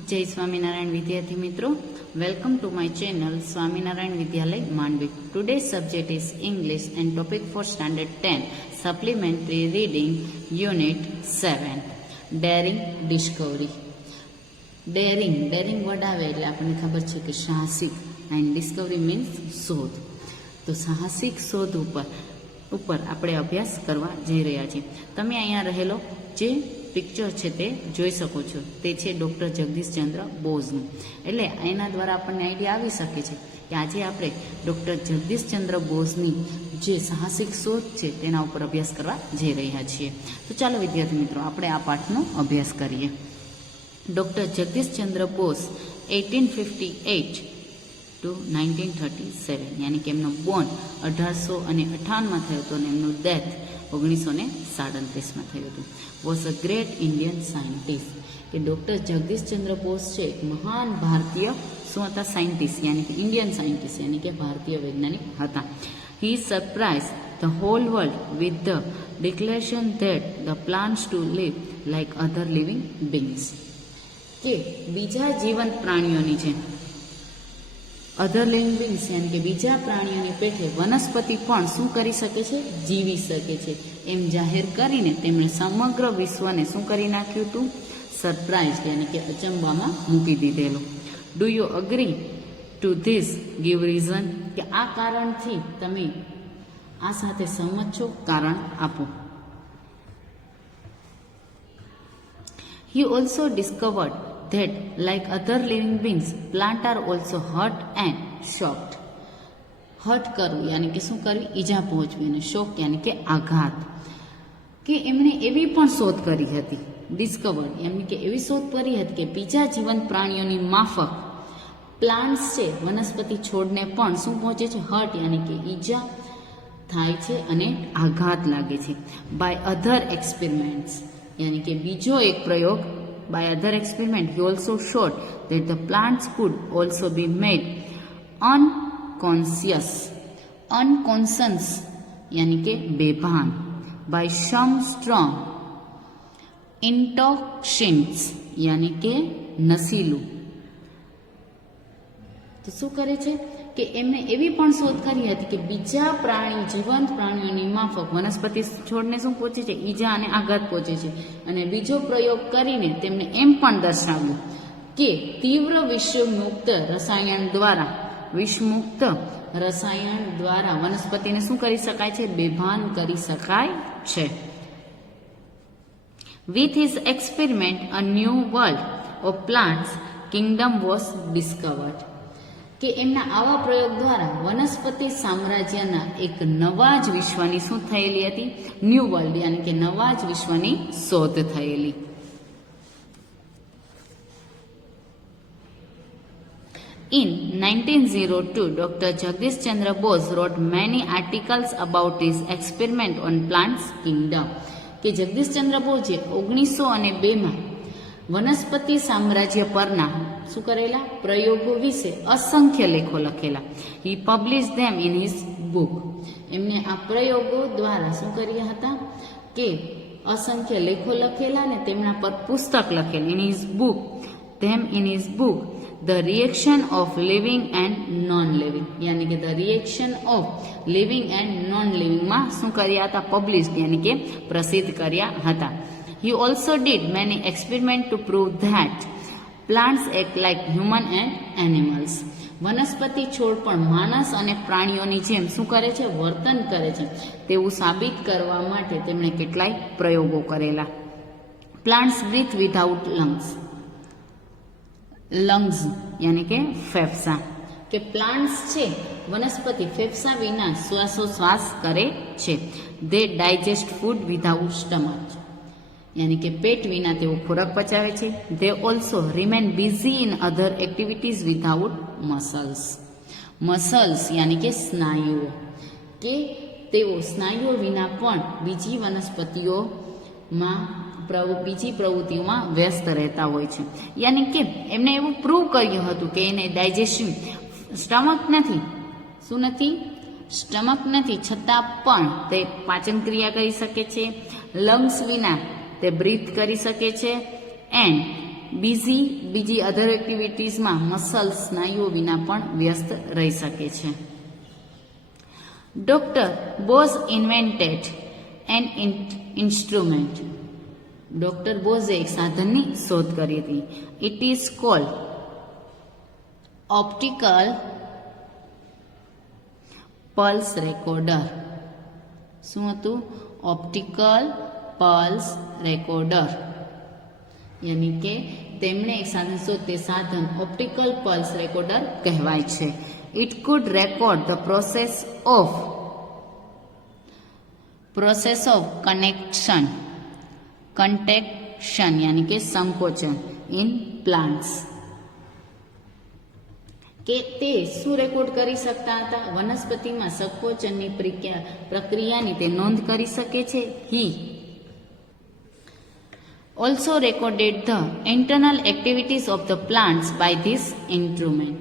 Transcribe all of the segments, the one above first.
जय स्वामीनारायण विद्यार्थी मित्रों, welcome to my channel Swaminarayan Vidyalaya Mandvi. Today subject is English and topic for standard 10 supplementary reading unit 7 daring discovery. Daring word आवे એટલે આપણને ખબર છે કે સાહસિક એન્ડ ડિસ્કવરી મીન્સ શોધ। તો સાહસિક શોધ ઉપર આપણે અભ્યાસ કરવા જઈ રહ્યા છીએ। તમે અહીંયા રહેલો જે પિક્ચર છે તે જોઈ શકો છો, તે છે ડૉક્ટર જગદીશચંદ્ર બોઝનું। એટલે એના દ્વારા આપણને આઈડિયા આવી શકે છે કે આજે આપણે ડૉક્ટર જગદીશચંદ્ર બોઝની જે સાહસિક શોધ છે તેના ઉપર અભ્યાસ કરવા જઈ રહ્યા છીએ। તો ચાલો વિદ્યાર્થી મિત્રો આપણે આ પાઠનો અભ્યાસ કરીએ। ડૉક્ટર જગદીશચંદ્ર બોઝ 1858 ટુ 1937 યાની કે એમનો બોર્ન 1858માં થયો હતો અને એમનું ડેથ 1937માં થયું હતું। Was a great Indian scientist કે ડૉક્ટર જગદીશચંદ્ર બોઝ છે એક મહાન ભારતીય શું હતા? સાયન્ટિસ્ટ યાની કે ઇન્ડિયન સાયન્ટિસ્ટ યાની કે ભારતીય વૈજ્ઞાનિક હતા। He surprise the whole world with the declaration that the plants to live like other living beings કે બીજા જીવંત પ્રાણીઓની છે અધર લિવિંગ બીંગ્સ યાની કે બીજા પ્રાણીઓની પેઠે વનસ્પતિ પણ શું કરી શકે છે? જીવી શકે છે એમ જાહેર કરીને તેમણે સમગ્ર વિશ્વને શું કરી નાખ્યું હતું? સરપ્રાઇઝ યાની કે અચંબામાં મૂકી દીધેલું। Do you agree two this? Give reason કે આ કારણથી તમે આ સાથે સહમત છો? કારણ આપો। He also discovered that like other living beings, plants are also hurt and shocked. Hurt કરવું યાની કે શું કરવી? ઈજા પહોંચવી અને શોક યાની કે આઘાત કે એમણે એવી પણ શોધ કરી હતી ડિસ્કવર્ડ યાની કે એવી શોધ કરી હતી કે બીજા જીવંત પ્રાણીઓની માફક પ્લાન્ટ્સ છે વનસ્પતિ છોડને પણ શું પહોંચે છે? હર્ટ યાની કે ઈજા થાય છે અને આઘાત લાગે છે। બાય અધર એક્સપેરિમેન્ટ્સ યાની કે બીજો એક પ્રયોગ by other experiment he also showed that the plants could also be made unconscious यानी के बेभान by some strong intoxins यानी के नशीलू। तो શું કરે છે કે એમને એવી પણ શોધ કરી હતી કે બીજા પ્રાણી જીવંત પ્રાણીઓની માફક વનસ્પતિ છોડને શું પહોંચે છે? ઈજા અને આઘાત પહોંચે છે। અને બીજો પ્રયોગ કરીને તેમણે એમ પણ દર્શાવ્યું કે તીવ્ર વિષમુક્ત રસાયણ દ્વારા વનસ્પતિને શું કરી શકાય છે? બેભાન કરી શકાય છે। With his experiment, a new world of plants kingdom was discovered. કે એમના આવા પ્રયોગ દ્વારા વનસ્પતિ સામ્રાજ્યના એક નવા જ વિશ્વની શું થયેલી હતી? ન્યૂ વર્લ્ડ યાની કે નવા જ વિશ્વની શોધ થયેલી। In 1902, Dr. Jagdish Chandra Bose wrote many articles about his experiment on plants kingdom. કે જગદીશચંદ્ર બોઝે 1902માં વનસ્પતિ સામ્રાજ્ય પરના શું કરેલા પ્રયોગો વિશે અસંખ્ય લેખો લખેલા। He publish them in his book એમને આ પ્રયોગો દ્વારા શું કર્યા હતા કે અસંખ્ય લેખો લખેલા ને તેમના પર પુસ્તક લખેલું in his book the reaction of living and non living યાની કે the reaction of living and non લિવિંગમાં શું કર્યા હતા? પબ્લિશ યાની કે પ્રસિદ્ધ કર્યા હતા। He also did many experiments to prove that plants act like human and animals. વનસ્પતિ છોડ પણ માણસ અને પ્રાણીઓની જેમ શું કરે છે? વર્તન કરે છે તેવું સાબિત કરવા માટે તેમણે કેટલાય પ્રયોગો કરેલા। પ્લાન્ટ્સ બ્રીથ વિધાઉટ લંગ્સ યાની કે ફેફસા કે પ્લાન્ટ્સ છે વનસ્પતિ ફેફસા વિના શ્વાસોશ્વાસ કરે છે। They digest food without stomach યાની કે પેટ વિના તેઓ ખોરાક પચાવે છે। They also remain busy in other activities without muscles યાની કે સ્નાયુઓ કે તેઓ સ્નાયુઓ વિના પણ બીજી વનસ્પતિઓમાં બીજી પ્રવૃત્તિઓમાં વ્યસ્ત રહેતા હોય છે। યાની કે એમને એવું પ્રૂવ કર્યું હતું કે એને ડાયજેશન સ્ટમક નથી છતાં પણ તે પાચન ક્રિયા કરી શકે છે। લંગ્સ વિના તે બ્રીથ કરી શકે છે એન્ડ બીજી અધર એક્ટિવિટીઝમાં મસલ્સ સ્નાયુઓ વિના પણ વ્યસ્ત રહી શકે છે. Doctor Bose invented an instrument. Doctor બોઝે એક સાધનની શોધ કરી હતી. It is called optical pulse recorder. શું હતું? Optical pulse recorder. યાની કે તેમણે એક સાધન શોધ, તે સાધન ઓપ્ટિકલ પલ્સ રેકોર્ડર કહેવાય છે. It could record the process of contraction યાની કે સંકોચન ઇન પ્લાન્ટ્સ. કે તે શું રેકોર્ડ કરી શકતા હતા? વનસ્પતિમાં સંકોચનની પ્રક્રિયાની તે નોંધ કરી શકે છે. હી also recorded the internal activities of the plants by this instrument.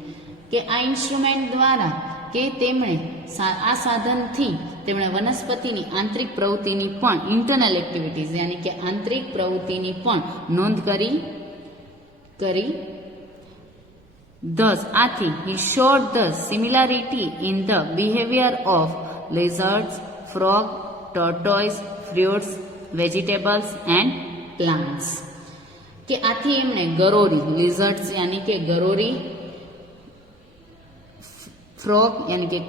કે આ ઇન્સ્ટ્રુમેન્ટ દ્વારા કે તેમણે આ સાધનથી તેમણે વનસ્પતિની આંતરિક પ્રવૃત્તિની પણ ઇન્ટરનલ એક્ટિવિટીઝ યાની કે આંતરિક પ્રવૃત્તિની પણ નોંધ કરી. Thus, આથી he showed the similarity in the behavior of lizards, frog, tortoise, fruits, vegetables and plants. કે આથી એમણે ગરોરી લિઝર્ડ્સ યાની કે ગરોરી, ફ્રોગ યાની કે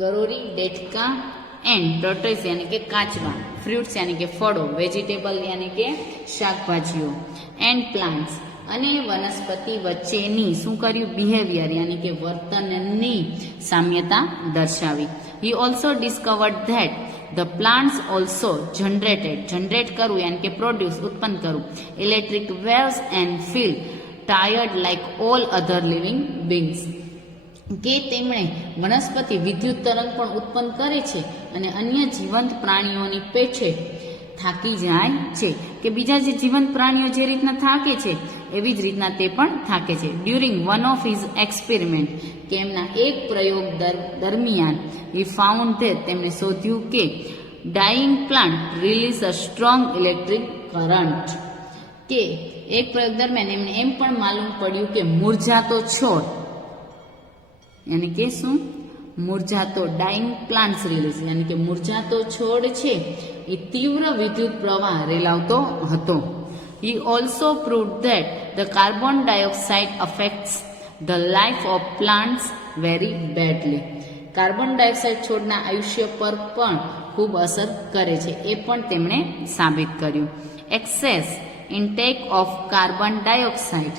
ગરોરી, ડેટકા એન્ડ ટોર્ટોઇસ યાની કે કાચબા, ફ્રૂટ્સ યાની કે ફળો, વેજીટેબલ યાની કે શાકભાજીઓ, એન્ડ પ્લાન્ટ્સ અને વનસ્પતિ વચ્ચેની શું કર્યું? બિહેવિયર યાની કે વર્તનની સામ્યતા દર્શાવી. He also discovered that the plants also generate કરવું યાની કે પ્રોડ્યુસ ઉત્પન્ન કરવું electric waves and feel tired like all other living beings. કે તેમણે વનસ્પતિ વિદ્યુત તરંગ પણ ઉત્પન્ન કરે છે અને અન્ય જીવંત પ્રાણીઓની પેઠે થાકી જાય છે. કે બીજા જે જીવંત પ્રાણીઓ જે રીતના થાકે છે એવી જ રીતના તે પણ થાકે છે. During one of his experiment, કે એમના એક પ્રયોગ દરમિયાન હી ફાઉન્ડ ધેટ, તેમણે શોધ્યું કે dying plant release a strong electric current. કે એક પ્રયોગ દરમિયાન એમને એમ પણ માલુમ પડ્યું કે મુરઝાતો છોડ યાની કે શું? મુરઝાતો ડાઇંગ પ્લાન્ટ્સ રિલીઝ યાની કે મુરઝાતો છોડ છે એ તીવ્ર વિદ્યુત પ્રવાહ રેલાવતો હતો. He also proved that the carbon dioxide affects the life of plants very badly. Carbon dioxide છોડના આયુષ્ય પર પણ ખૂબ અસર કરે છે એ પણ તેમણે સાબિત કર્યું. Access intake of carbon dioxide.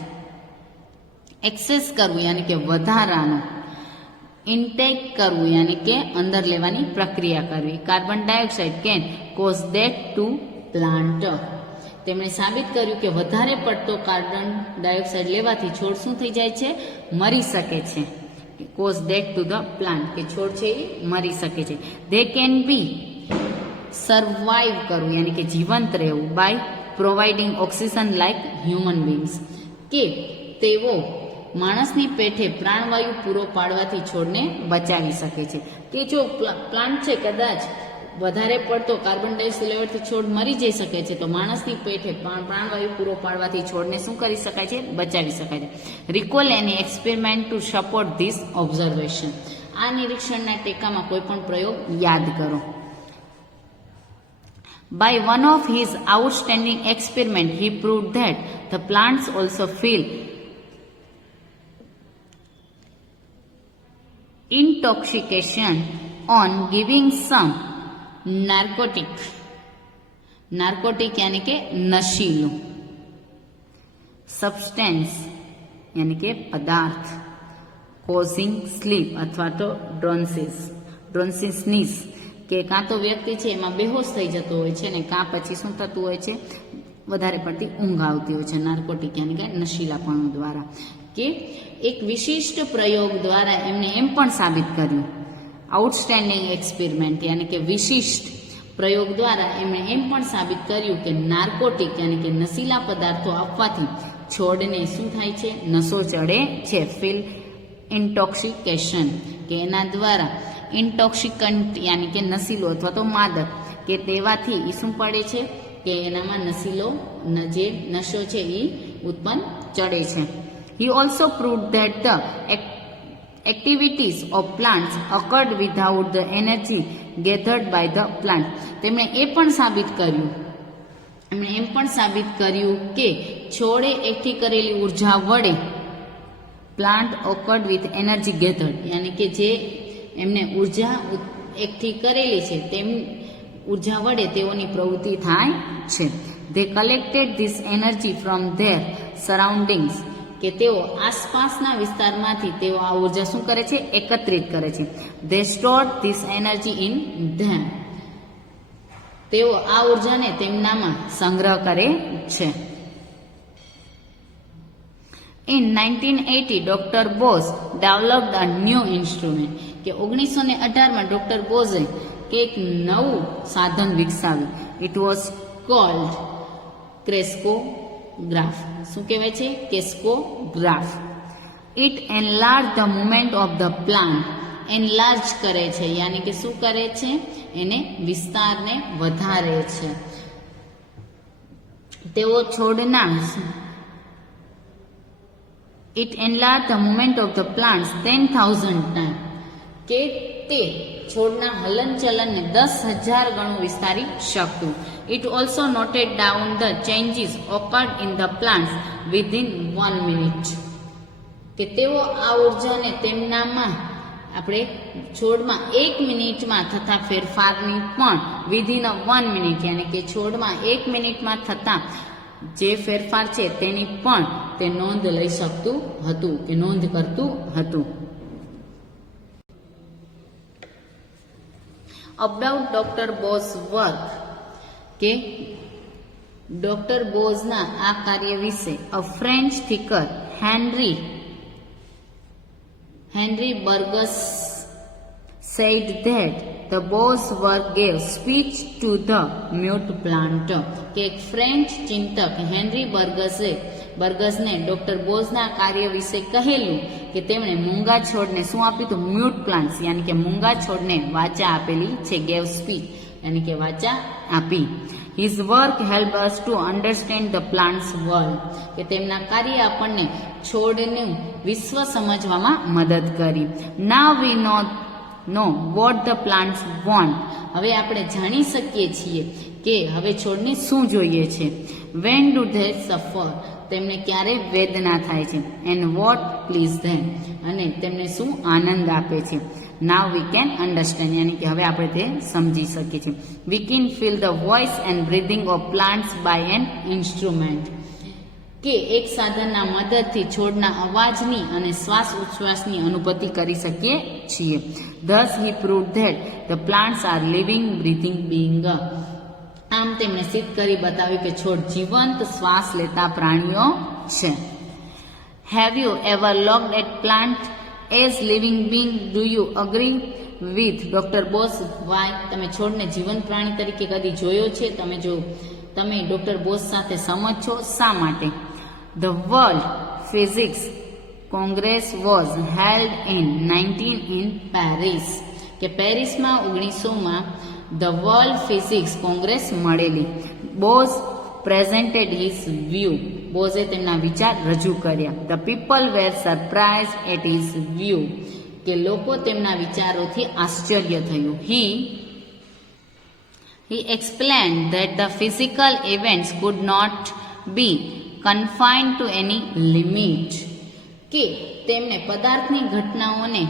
Access કરવું યાની કે વધારાનું, ઇન્ટેક કરવું યાની કે અંદર લેવાની પ્રક્રિયા કરવી. Carbon dioxide can cause death to plant. તેમણે સાબિત કર્યું કે વધારે પડતો કાર્બન ડાયોક્સાઇડ લેવાથી છોડ શું થઈ જાય છે? મરી શકે છે. Cause death to the plant, કે છોડ છે એ મરી શકે છે. ધે કેન બી સર્વાઈવ કરવું યાની કે જીવંત રહેવું by providing oxygen like human beings. કે તેઓ માણસની પેઠે પ્રાણવાયુ પૂરો પાડવાથી છોડને બચાવી શકે છે. કે જો પ્લાન્ટ છે કદાચ વધારે પડતો કાર્બન ડાયોક્સાઇડ લેવલથી છોડ મરી જઈ શકે છે, તો માણસની પેઠે પ્રાણવાયુ પૂરો પાડવાથી છોડને શું કરી શકાય છે? બચાવી શકાય છે. Recall any experiment to support this observation. આ નિરીક્ષણના ટેકામાં કોઈ પણ પ્રયોગ યાદ કરો. By one of his outstanding experiments, he proved that the plants also feel intoxication on giving some narcotic यानी के नशीलो, सब्सटेंस यानी के पदार्थ, कोजिंग स्लीप अथवा तो ड्रोन्सिसनीस के कां तो व्यक्ति है एमां बेहोश थई जतो होय छे ने कां पछी शुं थतुं होय छे? वधारे पड़ती ऊंघ आवती होय छे. नार्कोटिक यानी के नशीलापणु द्वारा. के एक विशिष्ट प्रयोग द्वारा एमणे एम पण साबित कर्युं, आउटस्टेन्डिंग एक्सपेरिमेंट यानी कि विशिष्ट प्रयोग द्वारा एमणे एम पण साबित कर्युं के नार्कोटिक यानी कि नशीला पदार्थों आपवाथी छोड़ने शुं थाय छे? नशो चढ़े छे. फील इंटॉक्सिकेशन, के एना द्वारा इंटॉक्सिकंट यानी कि नशीलो अथवा तो मादक के तेवाथी ई शुं पड़े छे? કે એનામાં જે નશો છે એ ઉત્પન્ન ચડે છે. He also proved that the activities of plants occurred without the energy gathered by the plant. તેમણે એમ પણ સાબિત કર્યું કે છોડે એકઠી કરેલી ઉર્જા વડે plant occurred with energy gathered, યાની કે જે એમને ઉર્જા એકઠી કરેલી છે તેમ ઉર્જા વડે તેઓની પ્રવૃત્તિ થાય છે. They collected this energy from their surroundings, કે તેઓ આસપાસના વિસ્તારમાંથી તેઓ આ ઉર્જા શું કરે છે? એકત્રિત કરે છે. They stored this energy in them. તેઓ આ ઉર્જાને તેમનામાં સંગ્રહ કરે છે. In 1980, Dr. Bose developed a new instrument. કે 1918માં ડોક્ટર બોઝે કે એક નવું સાધન વિકસાવ્યું. It was called ક્રેસ્કોગ્રાફ. શું કહેવાય છે? ક્રેસ્કોગ્રાફ. It enlarged the movement of the plant. Enlarge કરે છે, યાની કે શું કરે છે? એને વિસ્તારને વધારે છે. તેઓ છોડના It enlarged the movement of the plants 10,000 times. કે તે છોડના હલનચલનને 10,000 ગણું વિસ્તારી શકતું. It also noted down the changes occurred in the plants within 1 minute. કે તેઓ આ ઉર્જાને તેમનામાં આપણે છોડમાં 1 મિનિટમાં થતા ફેરફારની પણ વિધિન 1 મિનિટ, યાની કે છોડમાં 1 મિનિટમાં થતા જે ફેરફાર છે તેની પણ તે નોંધ લઈ શકતું હતું કે નોંધ કરતું હતું. અબાઉટ ડોક્ટર બોઝ વર્ક, કે ડોક્ટર બોઝના આ કાર્ય વિશે a French thinker Henri Bergson said that the Bose work gave speech to the mute plant. કે એક ફ્રેન્ચ ચિંતક હેનરી બર્ગસને ડોક્ટર બોઝના કાર્ય વિશે કહેલું કે તેમણે મૂંગા છોડને શું આપ્યું? તો મ્યુટ પ્લાન્ટ્સ, યાની કે મૂંગા છોડને વાચા આપેલી છે. ગેવ સ્પીચ યાની કે વાચા આપી. His work helped us to understand the plant's world. કે તેમના કાર્ય આપણને છોડનું વિશ્વ સમજવામાં મદદ કરી. Now we know what the plants want. હવે આપણે જાણી શકીએ છીએ કે હવે છોડને શું જોઈએ છે. When do they suffer? તેમને ક્યારે વેદના થાય છે. And what please them? અને તેમને શું આનંદ આપે છે. Now we can understand, યાની કે હવે આપણે તે સમજી શકીએ છીએ. We can feel the voice and breathing of plants by an instrument. કે એક સાધનના મદદથી છોડના અવાજની અને શ્વાસ ઉચ્છ્વાસની અનુભૂતિ કરી શકીએ છીએ. Thus he proved that the plants are living breathing being. આમ તેમણે સિદ્ધ કરી બતાવ્યું કે છોડ જીવંત શ્વાસ લેતા પ્રાણીઓ છે. Have you ever looked at plant as living being? Do you agree with Dr. Bose? Why? તમે છોડને જીવંત પ્રાણી તરીકે કદી જોયો છે? તમે ડોક્ટર બોઝ સાથે સહમત છો? શા માટે? The World Physics Congress was held in 19 in Paris. કે પેરિસમાં 1900માં ધ વર્લ્ડ ફિઝિક્સ કોંગ્રેસ મળેલી. Bose presented his view. બોઝે તેમના વિચાર રજૂ કર્યા. The people were surprised at his view. કે લોકો તેમના વિચારોથી આશ્ચર્ય થયું. He explained that the physical events could not be confined to any limit. કે તેમણે પદાર્થની ઘટનાઓને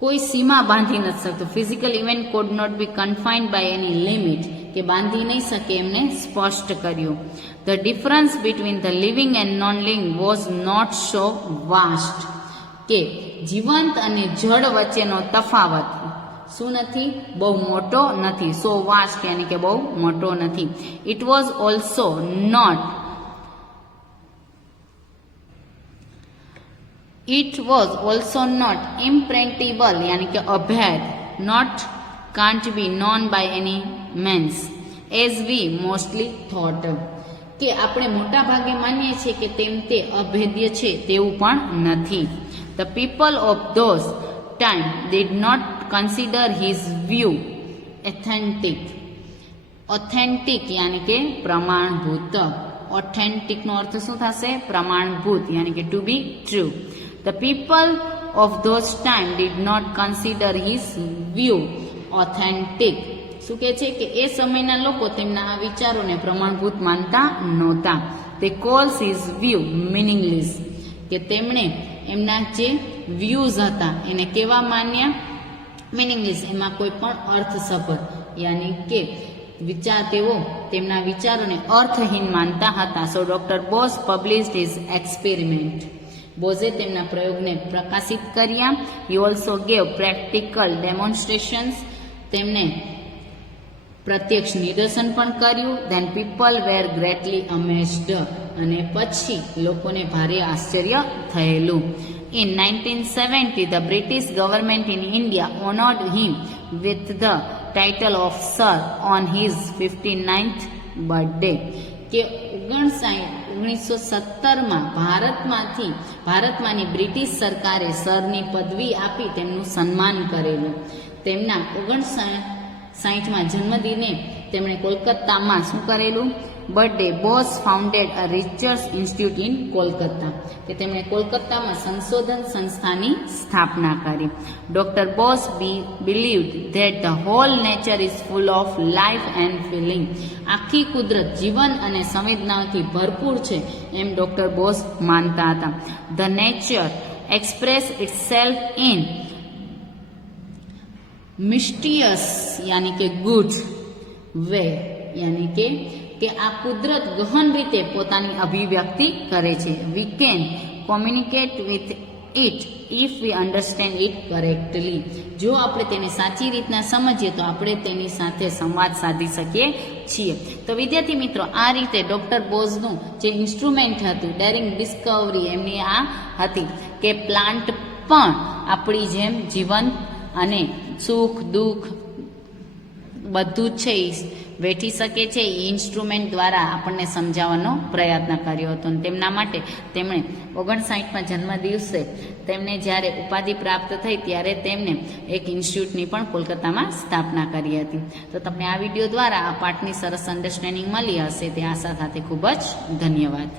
કોઈ સીમા બાંધી નથી શકતો. Physical event could not be confined by any limit. કે બાંધી નહીં શકે એમને સ્પષ્ટ કર્યું. The difference between the living and non-living was not so vast. કે જીવંત અને જડ વચ્ચેનો તફાવત શું નથી? બહુ મોટો નથી. સો વાસ્ટ યાની કે બહુ મોટો નથી. It was also not impracticable યાની કે અભેદ. Not can't be known by any means as we mostly thought. કે આપણે મોટા ભાગે માનીએ છીએ કે તેમ તે અભેદ્ય છે તેવું પણ નથી. The people of those time did not consider his view authentic. Authentic યાની કે પ્રમાણભૂત. ઓથેન્ટિકનો અર્થ શું થશે? પ્રમાણભૂત યાની કે to be true. The people of those time did not consider his view authentic. શું કહે છે કે એ સમયના લોકો તેમના આ વિચારોને પ્રમાણભૂત માનતા નહોતા. તે કોલ્સ હિઝ વ્યૂ મિનિંગલેસ, કે તેમણે એમના જે વ્યૂઝ હતા એને કેવા માન્યા? મિનિંગલેસ, એમાં કોઈ પણ અર્થસભર યાની કે તેઓ તેમના વિચારોને અર્થહીન માનતા હતા. So doctor Bose published his experiment. બોઝે તેમના પ્રયોગને પ્રકાશિત કર્યા. He also gave practical demonstrations. તેમણે પ્રત્યક્ષ નિદર્શન પણ કર્યું. Then people were greatly amazed. અને પછી લોકોને ભારે આશ્ચર્ય થયેલું. In 1970, the British government in India honored him with the title of Sir on his 59th birthday. કે 1970માં ભારતમાંની બ્રિટિશ સરકારે સરની પદવી આપી તેમનું સન્માન કરેલું. તેમના 59માં જન્મદિને તેમણે કોલકાતામાં શું કરેલું? Birthday. Bose founded a research institute in Kolkata. કે તેમણે કોલકાતામાં સંશોધન સંસ્થાની સ્થાપના કરી. Doctor Bose believed that the whole nature is full of life and feeling. આખી કુદરત જીવન અને સંવેદનાઓથી ભરપૂર છે એમ ડોક્ટર બોઝ માનતા હતા. The nature express itself in mysterious યાની કે ગુડ વે, યાની કે આ કુદરત ગહન રીતે પોતાની અભિવ્યક્તિ કરે છે. We can communicate with it if V understand it correctly. જો આપણે તેને સાચી રીતના સમજીએ તો આપણે તેની સાથે સંવાદ સાધી શકીએ છીએ. તો વિદ્યાર્થી મિત્રો, આ રીતે ડોક્ટર બોઝનું જે ઇન્સ્ટ્રુમેન્ટ હતું, ડેરિંગ ડિસ્કવરી, એમની આ હતી કે પ્લાન્ટ પણ આપણી જેમ જીવન અને સુખ દુઃખ બધું જ છે એ વેઠી શકે છે. એ ઇન્સ્ટ્રુમેન્ટ દ્વારા આપણને સમજાવવાનો પ્રયત્ન કર્યો હતો. અને તેમના માટે તેમણે 59માં જન્મદિવસે તેમને જ્યારે ઉપાધિ પ્રાપ્ત થઈ ત્યારે તેમને એક ઇન્સ્ટિટ્યૂટની પણ કોલકાતામાં સ્થાપના કરી હતી. તો તમને આ વિડીયો દ્વારા આ પાઠની સરસ અન્ડરસ્ટેન્ડિંગ મળી હશે તે આશા સાથે ખૂબ જ ધન્યવાદ.